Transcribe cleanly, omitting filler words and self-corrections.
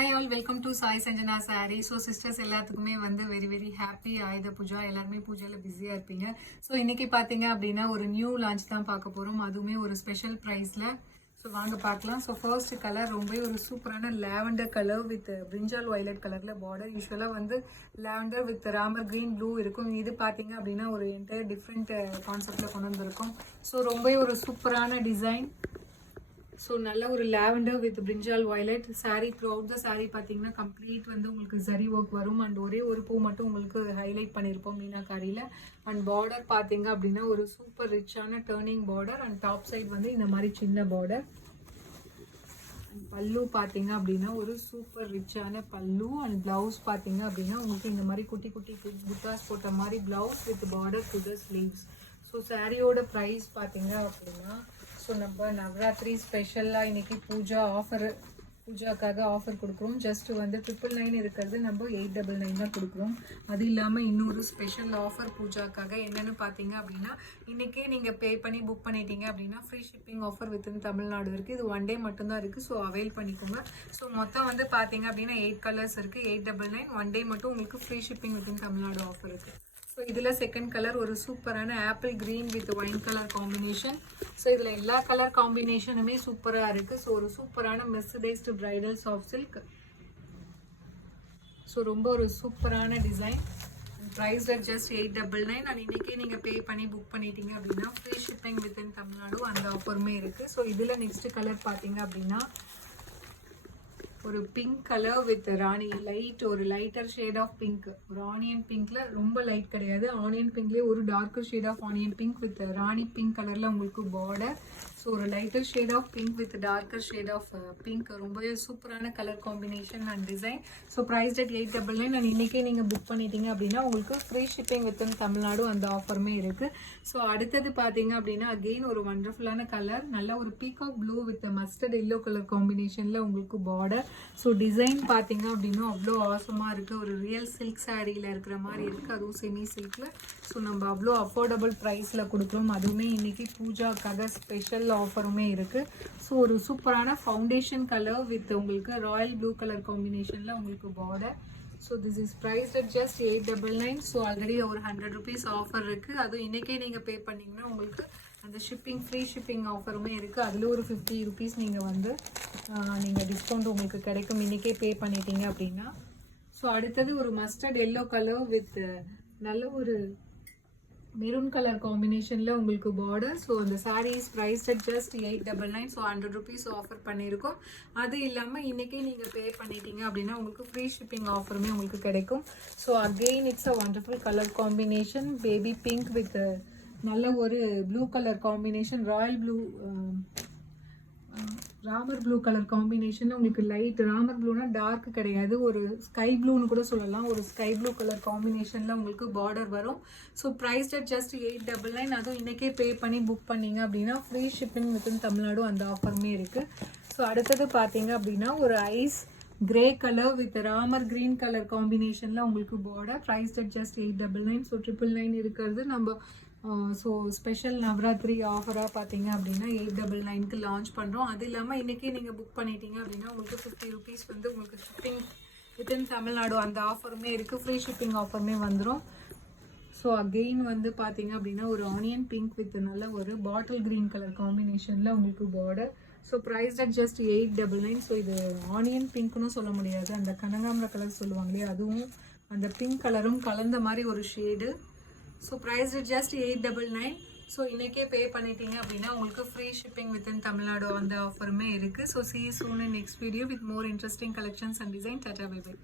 Hi all, welcome to Sai Sanjana sorry. So sisters எல்லாத்துக்குமே வந்து very very happy ஆயுத பூஜா. எல்லாருமே பூஜையில் பிஸியாக இருப்பீங்க. ஸோ இன்னைக்கு பார்த்தீங்க அப்படின்னா ஒரு நியூ லான்ச் தான் பார்க்க போகிறோம், அதுவுமே ஒரு ஸ்பெஷல் ப்ரைஸில். ஸோ வாங்க பார்க்கலாம். ஸோ ஃபர்ஸ்ட் கலர் ரொம்ப ஒரு சூப்பரான lavender colour with brinjal violet கலரில் பார்டர். யூஸ்வலாக வந்து lavender with Ramar green blue இருக்கும். இது பார்த்தீங்க அப்படின்னா ஒரு என்டையர் டிஃப்ரெண்ட் கான்செப்டில் கொண்டு வந்திருக்கும். ஸோ ரொம்ப ஒரு சூப்பரான டிசைன். ஸோ நல்ல ஒரு lavender with brinjal violet sari. Through out the sari பார்த்தீங்கன்னா கம்ப்ளீட் வந்து உங்களுக்கு ஜரி ஒர்க் வரும். அண்ட் ஒரே ஒரு பூ மட்டும் உங்களுக்கு ஹைலைட் பண்ணியிருப்போம் மீனாக்காரியில். அண்ட் பார்டர் பார்த்தீங்க அப்படின்னா ஒரு சூப்பர் ரிச்சான turning border. And top side வந்து இந்த மாதிரி சின்ன பார்டர். அண்ட் பல்லு பார்த்தீங்க அப்படின்னா ஒரு சூப்பர் ரிச்சான பல்லு. அண்ட் பிளவுஸ் பார்த்தீங்க அப்படின்னா உங்களுக்கு இந்த மாதிரி குட்டி குட்டி புட்டாஸ் போட்ட மாதிரி blouse with border to the sleeves. So சாரியோட ப்ரைஸ் பார்த்தீங்க அப்படின்னா ஸோ நம்ம நவராத்திரி ஸ்பெஷலாக இன்னைக்கு பூஜாக்காக ஆஃபர் கொடுக்குறோம். ஜஸ்ட் வந்து 999 இருக்கிறது நம்ம 899 தான் கொடுக்குறோம். அது இல்லாமல் இன்னொரு ஸ்பெஷல் ஆஃபர் பூஜாக்காக என்னென்னு பார்த்தீங்க அப்படின்னா இன்றைக்கே நீங்கள் பே பண்ணி புக் பண்ணிட்டீங்க அப்படின்னா free shipping offer within Tamil Nadu இருக்குது. இது 1 டே மட்டும்தான் இருக்குது. ஸோ அவைல் பண்ணிக்கோங்க. ஸோ மொத்தம் வந்து பார்த்தீங்க அப்படின்னா 8 கலர்ஸ் இருக்குது. 899 1 டே மட்டும் உங்களுக்கு free shipping within Tamil Nadu offer இருக்குது. ஸோ இதில் செகண்ட் கலர் ஒரு சூப்பரான apple green with wine colour combination. So இதில் எல்லா கலர் காம்பினேஷனுமே சூப்பராக இருக்குது. ஸோ ஒரு சூப்பரான மெர்சடைஸ்டு பிரைடல் சாஃப்ட் சில்க். ஸோ ரொம்ப ஒரு சூப்பரான டிசைன். Price just 899. அண்ட் இன்றைக்கே நீங்கள் பே பண்ணி புக் பண்ணிட்டீங்க அப்படின்னா ஃப்ரீ ஷிப்பிங் வித்தின் தமிழ்நாடு அந்த ஆஃபருமே இருக்குது. ஸோ இதில் நெக்ஸ்ட் கலர் பார்த்தீங்க அப்படின்னா ஒரு pink colour with Rani light, ஒரு லைட்டர் ஷேட் ஆஃப் பிங்க். ஒரு ஆனியன் பிங்க்ல ரொம்ப லைட் கிடையாது, ஆனியன் பிங்க்லேயே ஒரு darker shade of onion pink with Rani pink கலர்ல உங்களுக்கு பார்டர். ஸோ ஒரு lighter shade of pink with darker shade of pink. ரொம்பவே சூப்பரான colour combination and design. So price at 899. And இன்றைக்கே நீங்கள் புக் பண்ணிட்டீங்க அப்படின்னா உங்களுக்கு ஃப்ரீ ஷிப்பிங் வித்தின் தமிழ்நாடு அந்த ஆஃபருமே இருக்குது. ஸோ அடுத்தது பார்த்தீங்க அப்படின்னா அகெயின் ஒரு வண்டர்ஃபுல்லான கலர், நல்ல ஒரு peacock blue with mustard yellow colour காம்பினேஷனில் உங்களுக்கு பார்டர். ஸோ டிசைன் பார்த்தீங்க அப்படின்னா அவ்வளோ ஆசமாக இருக்குது. ஒரு ரியல் சில்க் சாரியில் இருக்கிற மாதிரி இருக்குது, அதுவும் செமி சில்கில். ஸோ நம்ம அவ்வளோ அஃபோர்டபுள் ப்ரைஸில் கொடுக்குறோம். அதுவுமே இன்றைக்கி பூஜாக்காக ஸ்பெஷல் ஆஃபருமே இருக்குது. ஸோ ஒரு சூப்பரான ஃபவுண்டேஷன் கலர் வித் உங்களுக்கு ராயல் ப்ளூ கலர் காம்பினேஷனில் உங்களுக்கு border. So this is price at just 899. So already ஒரு 100 rupees ஆஃபர் இருக்குது. அதுவும் இன்றைக்கே நீங்கள் பே பண்ணிங்கன்னா உங்களுக்கு அந்த ஷிப்பிங் ஃப்ரீ ஷிப்பிங் ஆஃபருமே இருக்குது. அதில் ஒரு 50 rupees நீங்கள் வந்து நீங்கள் டிஸ்கவுண்ட் உங்களுக்கு கிடைக்கும் இன்றைக்கே பே பண்ணிட்டீங்க அப்படின்னா. ஸோ அடுத்தது ஒரு மஸ்டர்ட் எல்லோ கலர் வித் நல்ல ஒரு மெரூன் கலர் காம்பினேஷனில் உங்களுக்கு பார்டர். ஸோ அந்த sarees price at just 899. So 100 rupees offer பண்ணியிருக்கோம். அது இல்லாமல் இன்றைக்கே நீங்கள் பே பண்ணிட்டீங்க அப்படின்னா உங்களுக்கு ஃப்ரீ ஷிப்பிங் ஆஃபருமே உங்களுக்கு கிடைக்கும். So again it's a wonderful colour combination. Baby pink with நல்ல ஒரு blue colour combination, Royal blue Ramar blue colour combination. உங்களுக்கு லைட் ராமர் ப்ளூனா டார்க் கிடையாது, ஒரு ஸ்கை ப்ளூன்னு கூட சொல்லலாம். ஒரு ஸ்கை ப்ளூ கலர் காம்பினேஷனில் உங்களுக்கு பார்டர் வரும். So price at just 899. அதுவும் இன்றைக்கே பே பண்ணி புக் பண்ணிங்க அப்படின்னா ஃப்ரீ ஷிப்பிங் வித்தின் தமிழ்நாடு அந்த ஆஃபருமே இருக்குது. ஸோ அடுத்தது பார்த்தீங்க அப்படின்னா ஒரு ice grey colour with Ramar green colour காம்பினேஷனில் உங்களுக்கு border. Price at just 899. So 999 இருக்கிறது நம்ம ஸோ ஸ்பெஷல் நவராத்திரி ஆஃபராக பார்த்தீங்க அப்படின்னா 899க்கு லான்ச் பண்ணுறோம். அது இல்லாமல் இன்றைக்கி நீங்கள் புக் பண்ணிட்டீங்க அப்படின்னா உங்களுக்கு 50 rupees வந்து உங்களுக்கு ஷிப்பிங் வித்தின் தமிழ்நாடு அந்த ஆஃபருமே இருக்குது. ஃப்ரீ ஷிப்பிங் ஆஃபருமே வந்துடும். ஸோ அகெயின் வந்து பார்த்தீங்க அப்படின்னா ஒரு ஆனியன் பிங்க் வித் நல்ல ஒரு பாட்டில் க்ரீன் கலர் காம்பினேஷனில் உங்களுக்கு border. So price at just 899. So இது ஆனியன் பிங்க்னு சொல்ல முடியாது, அந்த கனகாம்பர கலர் சொல்லுவாங்களே அதுவும் அந்த பிங்க் கலரும் கலந்த மாதிரி ஒரு shade. So price just 899. So இன்றைக்கே பே பண்ணிட்டீங்க அப்படின்னா உங்களுக்கு ஃப்ரீ ஷிப்பிங் வித்தின் தமிழ்நாடு அந்த ஆஃபருமே இருக்குது. So see you soon in next video with more interesting collections and design. Tata, bye bye.